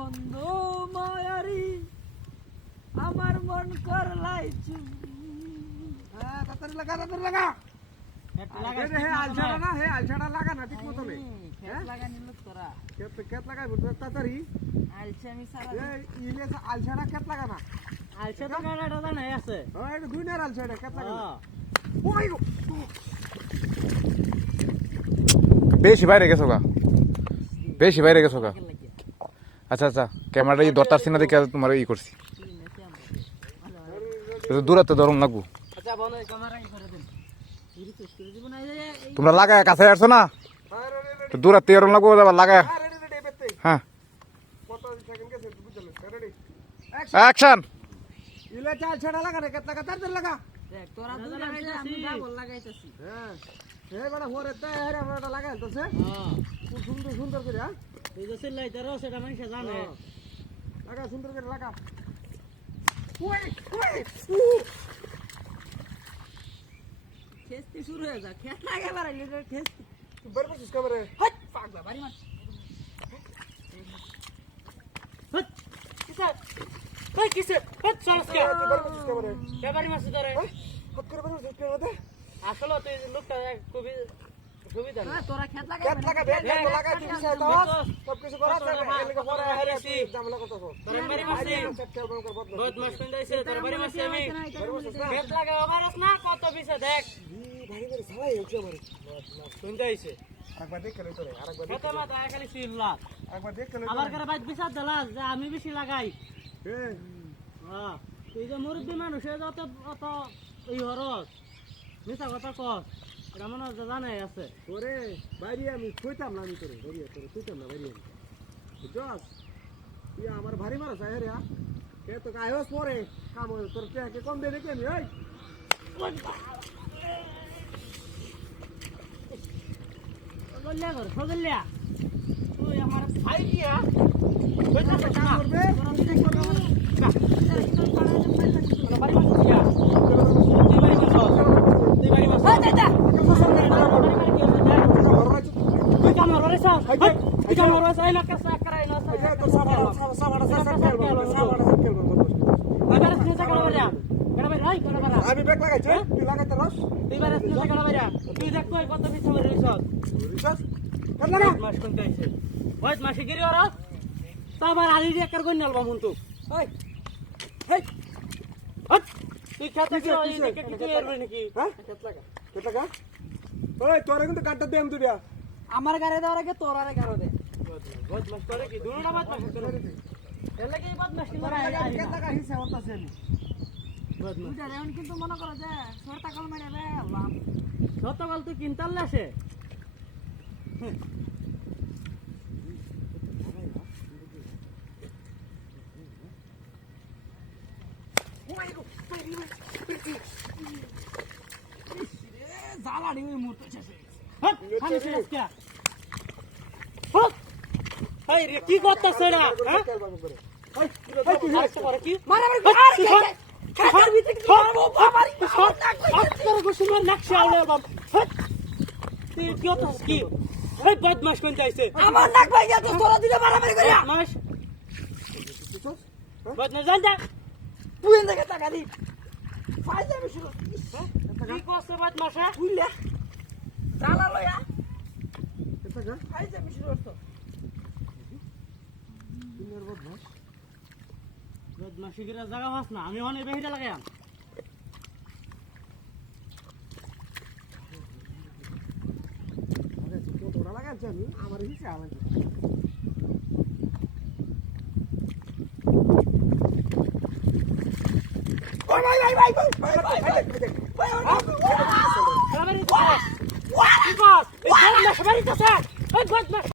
বন্ধু মায়ারি আমার মন করলাই তাড়াতাড়ি লাগা হে আলছাড়া না হে আলছাড়া লাগা না ঠিক মতো খেত লাগা নিল তোরা খেত লাগাই তাড়াতাড়ি আলছে আমি সারা ইলে আলছাড়া খেত লাগা না আলছে তো গাড়াটা জানাই আছে এটা দুই নার আলছাড়া খেত লাগা না বেশি বাইরে গেছো গা বেশি বাইরে গেছো গা আচ্ছা আচ্ছা ক্যামেরাটা এই দরতার সিনা দেখে তোমার ই করছি দূরাতে ধরুন লাগবো আচ্ছা বলো ক্যামেরা ই করে দেন রিকোয়েস্ট করে দিব না তোমরা লাগায় কাছে আসছো না তো দূরাতে এরম লাগবো যাবার লাগায় হ্যাঁ কত সেকেন্ড গেছে বুঝলে রেডি অ্যাকশন ইলে আলছাড়া লাগা না খেত লাগা তাড়াতাড়ি লাগা দেখ তোরা দুই লাগাইছিস আমি ডাবল লাগাইতাছি হ্যাঁ হে বড় হরে তে হে বড় লাগাই তোছে হ্যাঁ খুব সুন্দর সুন্দর করে হ্যাঁ এই যে সিলাইতারও সেটা মানুষ জানে লাগা সুন্দর করে লাগা খেস্তি শুরু হয়ে যা খেত লাগা বাড়াইলে খেস্তি তুই বড় বড় কবরে হট পাগলা বাড়ি মার হট কিসে কই কিসে হট চলস কে তুই বড় বড় কবরে কে বাড়ি মারছিস তোরে হট করে বড় সুন্দর করে আসলে তুই লোকটা খুবই সুবিধা না তোরা খেত লাগা খেত লাগা বেগ লাগা তুই সে তো সব কিছু করা আছে এলাকা পরে হারিছি জামলা কত তোরে বাড়ি মারছিস বহুত মাস কোন যাইছে তোর বাড়ি মারছিস আমি খেত লাগা আমারস না কত বিছে দেখ ভাই করে সালাই হচ্ছে আমার কোন যাইছে একবার দেখ করে তোরে আরেকবার খেতে মাথা খালি সিল্লা একবার দেখ করে আবার করে বাইক বিচার দিলাস যে আমি বেশি লাগাই হ্যাঁ হ্যাঁ তুই যে মুরব্বী মানুষের যত অত এই হরস মিছা কথা কস এটা মনে হচ্ছে জানাই আছে ওরে বাইরে আমি কইতাম না আমি তোরে বাইরে তোরে কইতাম না বাইরে আমি বুঝছস তুই আমার ভারী মারা চাই রে কে তো গায়স পরে কাম হল তোর কে কম দে দেখি আমি ওই সগল্যা কর সগল্যা তুই আমার ভাই দিয়া ওই না কাম করবে বাড়ি মাছ দিয়া তুই বাড়ি মাছ তুই বাড়ি মাছ তুই কামর বাড়ি সাস তুই কামর বাড়ি সাই না কাসা করাই না সাই তো সাবাড়া বাজার স্নেচা করা বাজা করা বাজা হাই করা বাজা আমি ব্যাগ লাগাইছি তুই লাগাইতে রস তুই বাজার স্নেচা করা বাজা তুই দেখ কই কত পিছে মরে রিসস রিসাস কাট লাগা মাস কোন কাইছে ওই মাসে গিরি ওরস তাবার আলি দিয়ে কার কই নালবা মন তো হাই হাই হট তুই খেতে কি ওই দেখে কি তুই এরবি নাকি হ্যাঁ খেত লাগা কেট লাগা ওই তোরে কিন্তু কাটটা দেম তুইয়া আমার গারে দেওয়ার আগে তোর আরে গারো দে বদমাশ করে কি দুনোটা বদমাশ করে এর লাগি বদমাশ কি মারা কেট লাগা হিসা হতাছে আমি বদমাশ তুই এখন কিন্তু মনে করো যে সরতা কল মেরে রে আল্লাহ সরতা কল তুই কিনতাল আসে জ্বালানি ওই মুহূর্তে শেষ হয়ে গেছে হ্যাঁ খালি শেষ কে হট এই রে কি করতেছ না হ্যাঁ কি মারা মারি খাবার ভিতরে কি মারবো বাবারি শট তোর গোসুমার নাকশা আলে বাবা হট তুই কি করতেছ কি এই বদমাশ কোন যাইছে আমার নাক ভাই যা তো তোরা দিলে মারামারি করিয়া বদমাশ বদমাশ জান যা তুই এনে টাকা দি ফাইজা বেশি কি করছ বদমাশ বুইলা জালা লয়া কেট লাগা ফাইজা বেশি করছ দিনের বদমাস বদমাশি করে জায়গা পাস না আমি অনেক বেহিটা লাগাইম কতটা লাগাইছি আমি আমার হিসে আলাদা ভাই ভাই ভাই ভাই ভাই ভাই ভাই কি কস এই বদমাশ বাড়িতে আছে এই বদমাশ